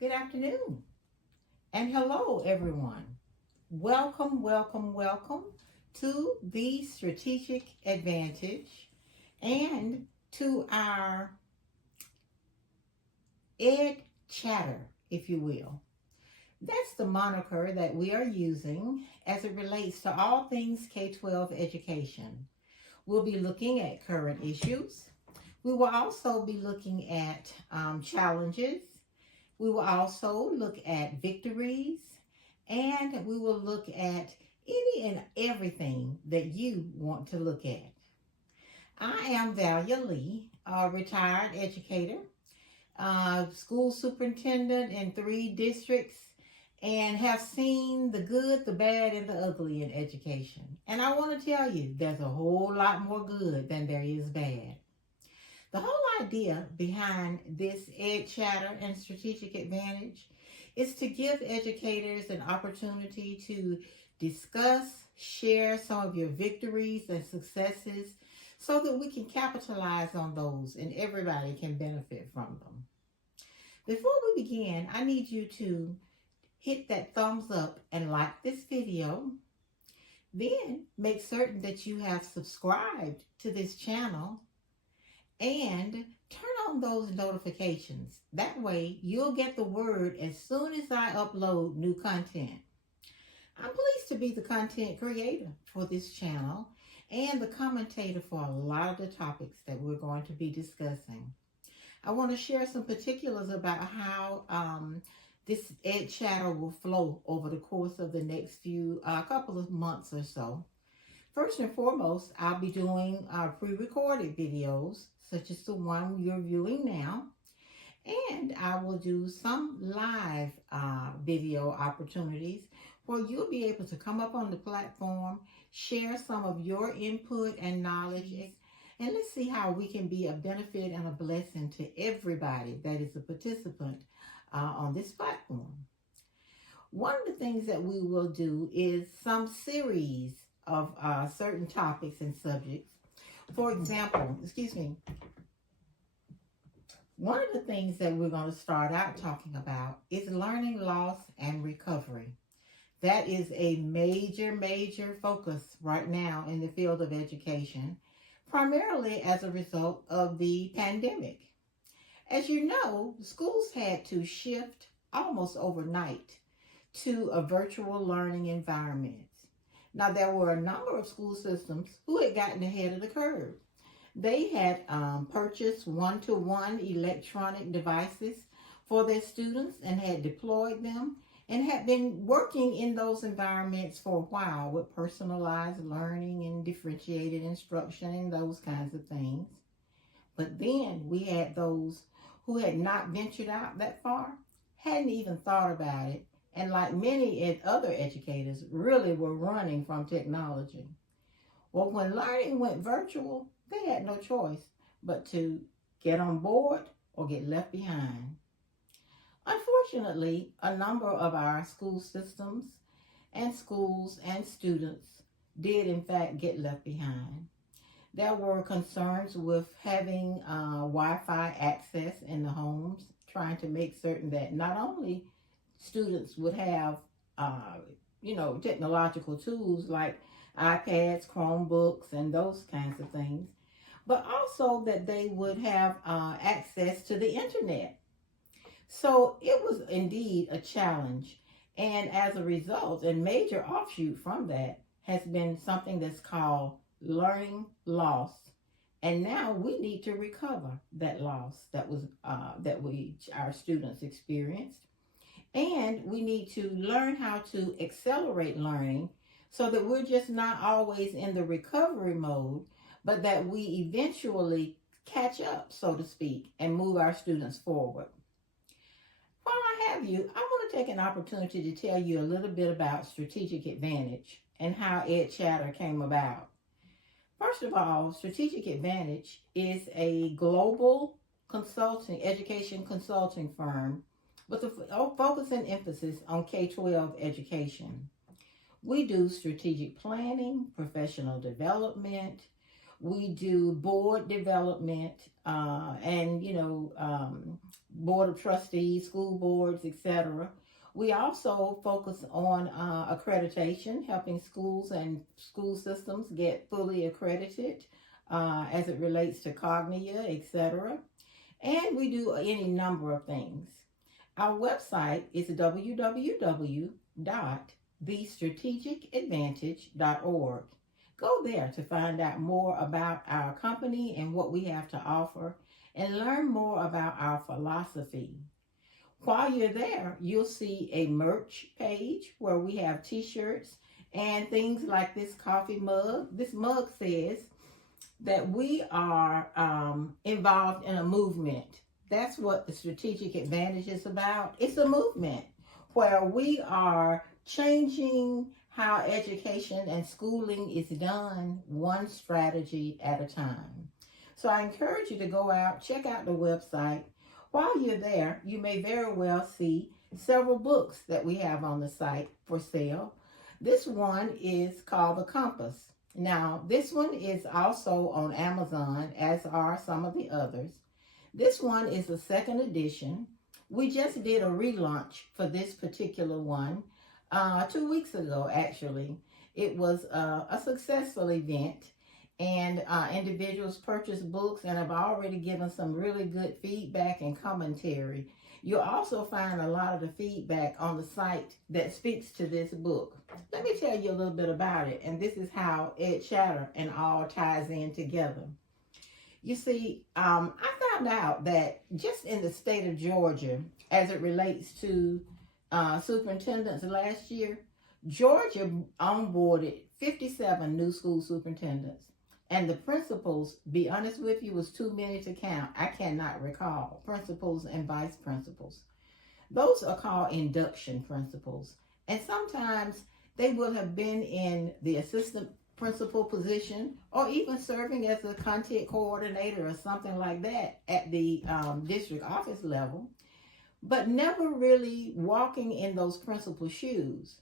Good afternoon, and hello, everyone. Welcome to the Strategic Advantage and to our EdChatter, if you will. That's the moniker that we are using as it relates to all things K 12 education. We'll be looking at current issues. We will also be looking at challenges. We will also look at victories, and we will look at any and everything that you want to look at. I am Valia Lee, a retired educator, school superintendent in 3 districts, and have seen the good, the bad, and the ugly in education. And I want to tell you, there's a whole lot more good than there is bad. The whole idea behind this EdChatter and Strategic Advantage is to give educators an opportunity to discuss, share some of your victories and successes so that we can capitalize on those and everybody can benefit from them. Before we begin, I need you to hit that thumbs up and like this video. Then make certain that you have subscribed to this channel and turn on those notifications. That way you'll get the word as soon as I upload new content. I'm pleased to be the content creator for this channel and the commentator for a lot of the topics that we're going to be discussing. I want to share some particulars about how this EdChatter will flow over the course of the next couple of months or so. First and foremost, I'll be doing pre-recorded videos, such as the one you're viewing now, and I will do some live video opportunities where you'll be able to come up on the platform, share some of your input and knowledge, and let's see how we can be a benefit and a blessing to everybody that is a participant on this platform. One of the things that we will do is some series of certain topics and subjects. For example, one of the things that we're going to start out talking about is learning loss and recovery. That is a major focus right now in the field of education, primarily as a result of the pandemic. As you know, schools had to shift almost overnight to a virtual learning environment. Now, there were a number of school systems who had gotten ahead of the curve. They had purchased one-to-one electronic devices for their students and had deployed them and had been working in those environments for a while with personalized learning and differentiated instruction and those kinds of things. But then we had those who had not ventured out that far, hadn't even thought about it, and like many other educators, really were running from technology. Well, when learning went virtual, they had no choice but to get on board or get left behind. Unfortunately, a number of our school systems and schools and students did in fact get left behind. There were concerns with having Wi-Fi access in the homes, trying to make certain that not only students would have, technological tools like iPads, Chromebooks, and those kinds of things, but also that they would have access to the internet. So it was indeed a challenge. And as a result, a major offshoot from that has been something that's called learning loss. And now we need to recover that loss that our students experienced. And we need to learn how to accelerate learning so that we're just not always in the recovery mode, but that we eventually catch up, so to speak, and move our students forward. While I have you, I want to take an opportunity to tell you a little bit about Strategic Advantage and how EdChatter came about. First of all, Strategic Advantage is a global education consulting firm with a focus and emphasis on K-12 education. We do strategic planning, professional development, we do board development, and board of trustees, school boards, etc. We also focus on accreditation, helping schools and school systems get fully accredited as it relates to Cognia, etc. And we do any number of things. Our website is www.thestrategicadvantage.org. Go there to find out more about our company and what we have to offer and learn more about our philosophy. While you're there, you'll see a merch page where we have t-shirts and things like this coffee mug. This mug says that we are involved in a movement. That's what the Strategic Advantage is about. It's a movement where we are changing how education and schooling is done one strategy at a time. So I encourage you to go out, check out the website. While you're there, you may very well see several books that we have on the site for sale. This one is called The Compass. Now, this one is also on Amazon, as are some of the others. This one is the second edition. We just did a relaunch for this particular one 2 weeks ago, actually. It was a successful event, and individuals purchased books and have already given some really good feedback and commentary. You'll also find a lot of the feedback on the site that speaks to this book. Let me tell you a little bit about it, and this is how EdChatter and all ties in together. You see, I found out that just in the state of Georgia, as it relates to superintendents last year, Georgia onboarded 57 new school superintendents. And the principals, be honest with you, was too many to count. I cannot recall. Principals and vice principals. Those are called induction principals. And sometimes they will have been in the assistant principal position or even serving as a content coordinator or something like that at the district office level, but never really walking in those principal shoes,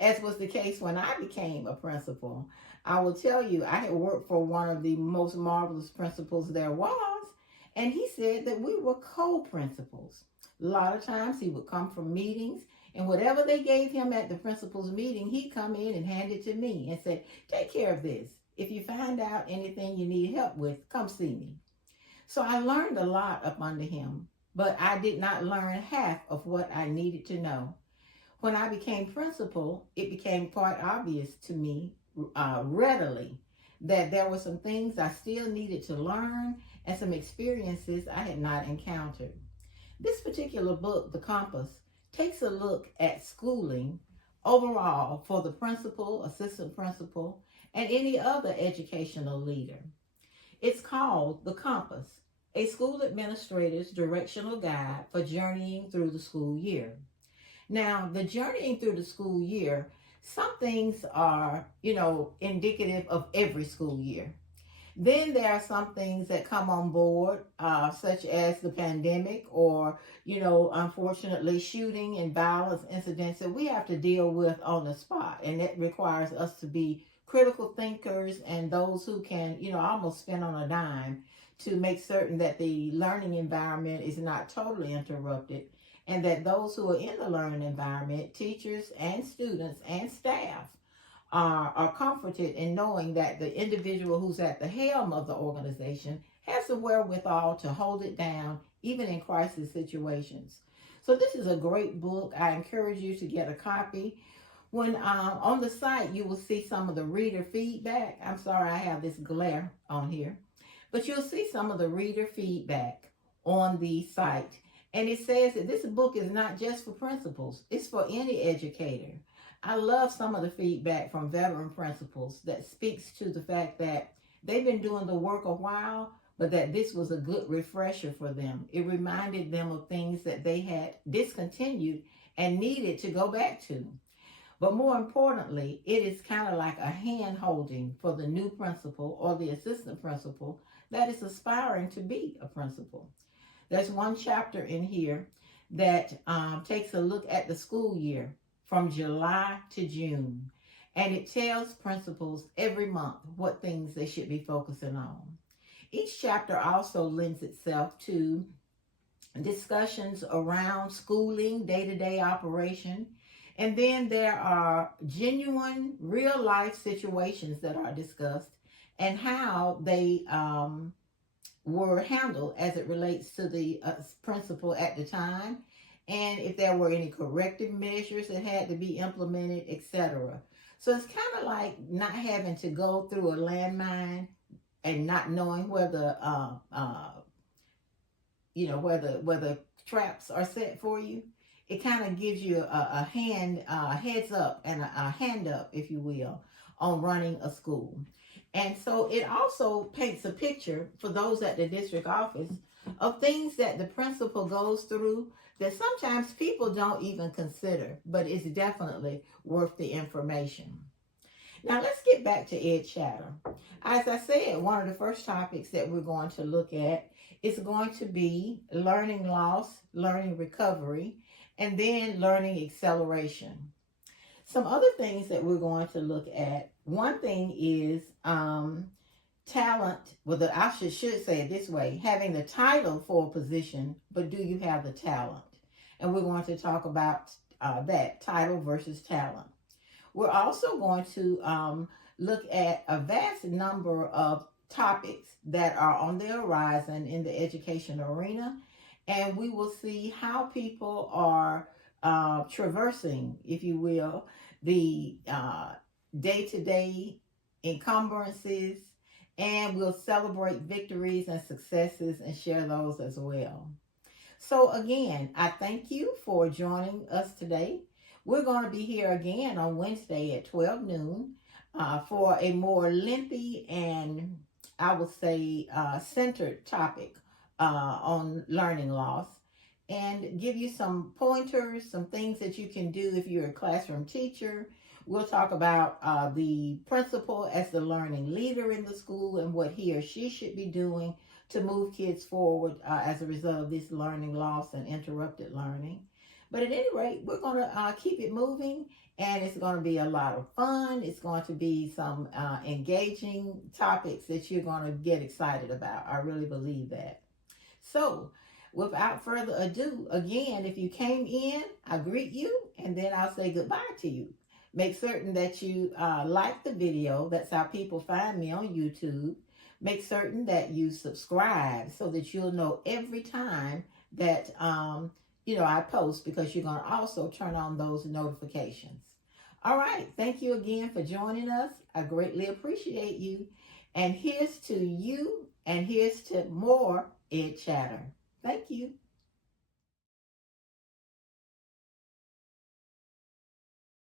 as was the case when I became a principal. I will tell you, I had worked for one of the most marvelous principals there was, and he said that we were co-principals. A lot of times he would come from meetings, and whatever they gave him at the principal's meeting, he'd come in and hand it to me and say, take care of this. If you find out anything you need help with, come see me. So I learned a lot up under him, but I did not learn half of what I needed to know. When I became principal, it became quite obvious to me readily that there were some things I still needed to learn and some experiences I had not encountered. This particular book, The Compass, takes a look at schooling overall for the principal, assistant principal, and any other educational leader. It's called The Compass, a school administrator's directional guide for journeying through the school year. Now, the journeying through the school year, some things are, indicative of every school year. Then there are some things that come on board, such as the pandemic or, unfortunately, shooting and violence incidents that we have to deal with on the spot. And it requires us to be critical thinkers and those who can, almost spin on a dime to make certain that the learning environment is not totally interrupted, and that those who are in the learning environment, teachers and students and staff, are comforted in knowing that the individual who's at the helm of the organization has the wherewithal to hold it down, even in crisis situations. So this is a great book. I encourage you to get a copy. When on the site, you will see some of the reader feedback. I'm sorry, I have this glare on here. But you'll see some of the reader feedback on the site. And it says that this book is not just for principals. It's for any educator. I love some of the feedback from veteran principals that speaks to the fact that they've been doing the work a while, but that this was a good refresher for them. It reminded them of things that they had discontinued and needed to go back to. But more importantly, it is kind of like a hand holding for the new principal or the assistant principal that is aspiring to be a principal. There's one chapter in here that takes a look at the school year from July to June. And it tells principals every month what things they should be focusing on. Each chapter also lends itself to discussions around schooling, day-to-day operation. And then there are genuine, real-life situations that are discussed and how they were handled as it relates to the principal at the time, and if there were any corrective measures that had to be implemented, etc. So it's kind of like not having to go through a landmine and not knowing where the where the traps are set for you. It kind of gives you a heads up and a hand up, if you will, on running a school. And so it also paints a picture for those at the district office of things that the principal goes through that sometimes people don't even consider, but it's definitely worth the information. Now let's get back to EdChatter. As I said, one of the first topics that we're going to look at is going to be learning loss, learning recovery, and then learning acceleration. Some other things that we're going to look at, one thing is talent. Well, I should say it this way: having the title for a position, but do you have the talent? And we're going to talk about that, title versus talent. We're also going to look at a vast number of topics that are on the horizon in the education arena, and we will see how people are traversing, if you will, the day-to-day encumbrances, and we'll celebrate victories and successes and share those as well. So again, I thank you for joining us today. We're going to be here again on Wednesday at 12 noon for a more lengthy and, I would say, centered topic on learning loss, and give you some pointers, some things that you can do if you're a classroom teacher. We'll talk about the principal as the learning leader in the school and what he or she should be doing to move kids forward as a result of this learning loss and interrupted learning. But at any rate, we're going to keep it moving, and it's going to be a lot of fun. It's going to be some engaging topics that you're going to get excited about. I really believe that. So, without further ado, again, if you came in, I greet you, and then I'll say goodbye to you. Make certain that you like the video. That's how people find me on YouTube. Make certain that you subscribe so that you'll know every time that I post, because you're going to also turn on those notifications. All right. Thank you again for joining us. I greatly appreciate you. And here's to you, and here's to more EdChatter. Thank you.